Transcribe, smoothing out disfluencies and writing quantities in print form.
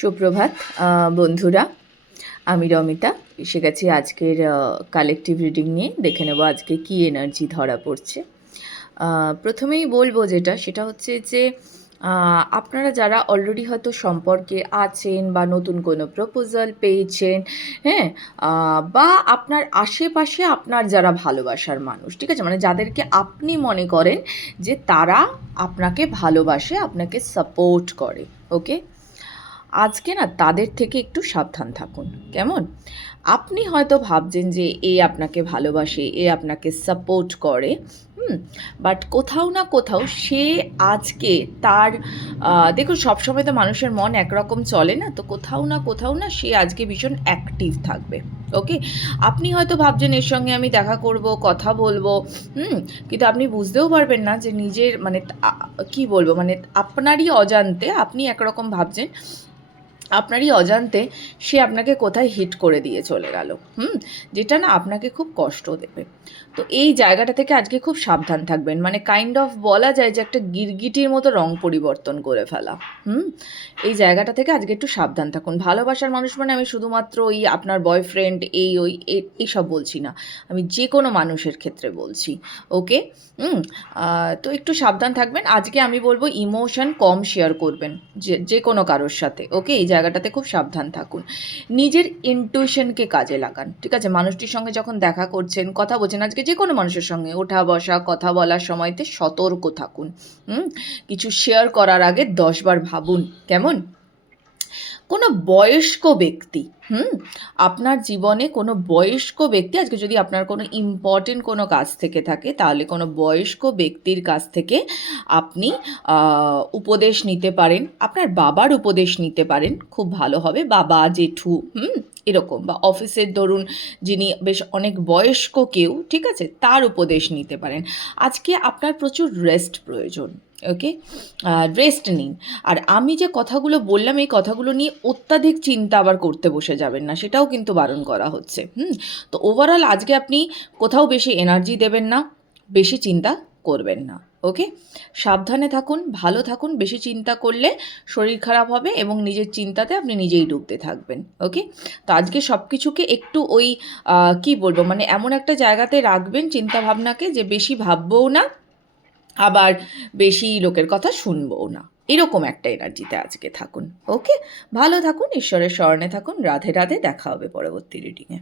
সুপ্রভাত বন্ধুরা, আমি রমিতা এসে গেছি আজকের কালেকটিভ রিডিং নিয়ে। দেখে নেব আজকে কী এনার্জি ধরা পড়ছে। প্রথমেই বলবো সেটা হচ্ছে যে আপনারা যারা অলরেডি হয়তো সম্পর্কে আছেন বা নতুন কোনো প্রপোজাল পেয়েছেন, হ্যাঁ, বা আপনার আশেপাশে আপনার যারা ভালোবাসার মানুষ, ঠিক আছে, মানে যাদেরকে আপনি মনে করেন যে তারা আপনাকে ভালোবাসে, আপনাকে সাপোর্ট করে, ওকে, আজকে না তাদের থেকে একটু সাবধান থাকুন। কেমন? আপনি হয়তো ভাবছেন যে এ আপনাকে ভালোবাসে, এ আপনাকে সাপোর্ট করে, বাট কোথাও না কোথাও সে আজকে তার দেখুন, সবসময় তো মানুষের মন একরকম চলে না, তো কোথাও না সে আজকে ভীষণ অ্যাক্টিভ থাকবে। ওকে, আপনি হয়তো ভাবছেন এর সঙ্গে আমি দেখা করব, কথা বলবো, কিন্তু আপনি বুঝতেও পারবেন না যে নিজের মানে কি বলবো, মানে আপনারই অজান্তে আপনি একরকম ভাবছেন, আপনারই অজান্তে সে আপনাকে কোথায় হিট করে দিয়ে চলে গেল, যেটা না আপনাকে খুব কষ্ট দেবে। তো এই জায়গাটা থেকে আজকে খুব সাবধান থাকবেন, মানে কাইন্ড অফ বলা যায় যে একটা গিরগিটির মতো রং পরিবর্তন করে ফেলা। এই জায়গাটা থেকে আজকে একটু সাবধান থাকুন। ভালোবাসার মানুষ মানে আমি শুধুমাত্র ওই আপনার বয়ফ্রেন্ড এইসব বলছি না, আমি যে কোনো মানুষের ক্ষেত্রে বলছি। ওকে, তো একটু সাবধান থাকবেন আজকে। আমি বলবো ইমোশন কম শেয়ার করবেন যে কোনো কারোর সাথে। ওকে, এই জায়গাটাতে খুব সাবধান থাকুন। নিজের ইনটিউশনকে কাজে লাগান, ঠিক আছে? মানুষটির সঙ্গে যখন দেখা করছেন, কথা বলছেন, আজকে যে কোনো মানুষের সঙ্গে ওঠা বসা কথা বলার সময়তে সতর্ক থাকুন। কিছু শেয়ার করার আগে 10 বার ভাবুন। কেমন? কোনো বয়স্ক ব্যক্তি, আপনার জীবনে কোনো বয়স্ক ব্যক্তি আজকে যদি আপনার কোনো ইম্পর্টেন্ট কোনো কাজ থেকে থাকে, তাহলে কোনো বয়স্ক ব্যক্তির কাছ থেকে আপনি উপদেশ নিতে পারেন। আপনার বাবার উপদেশ নিতে পারেন, খুব ভালো হবে। বাবা, জেঠু, এরকম, বা অফিসের ধরুন যিনি বেশ অনেক বয়স্ক কেউ, ঠিক আছে, তার উপদেশ নিতে পারেন। আজকে আপনার প্রচুর রেস্ট প্রয়োজন। ওকে, রেস্ট নিন। আর আমি যে কথাগুলো বললাম, এই কথাগুলো নিয়ে অত্যাধিক চিন্তা আবার করতে বসে যাবেন না, সেটাও কিন্তু বারণ করা হচ্ছে। তো ওভারঅল আজকে আপনি কোথাও বেশি এনার্জি দেবেন না, বেশি চিন্তা করবেন না। ওকে, সাবধানে থাকুন, ভালো থাকুন। বেশি চিন্তা করলে শরীর খারাপ হবে এবং নিজের চিন্তাতে আপনি নিজেই ডুবতে থাকবেন। ওকে, তো আজকে সব কিছুকে একটু ওই কি বলবো, মানে এমন একটা জায়গাতে রাখবেন চিন্তাভাবনাকে যে বেশি ভাববও না, আবার বেশি লোকের কথা শুনবও না, এরকম একটা এনার্জিতে আজকে থাকুন। ওকে, ভালো থাকুন, ঈশ্বরের শরণে থাকুন। রাধে রাধে, দেখা হবে পরবর্তী রিডিংয়ে।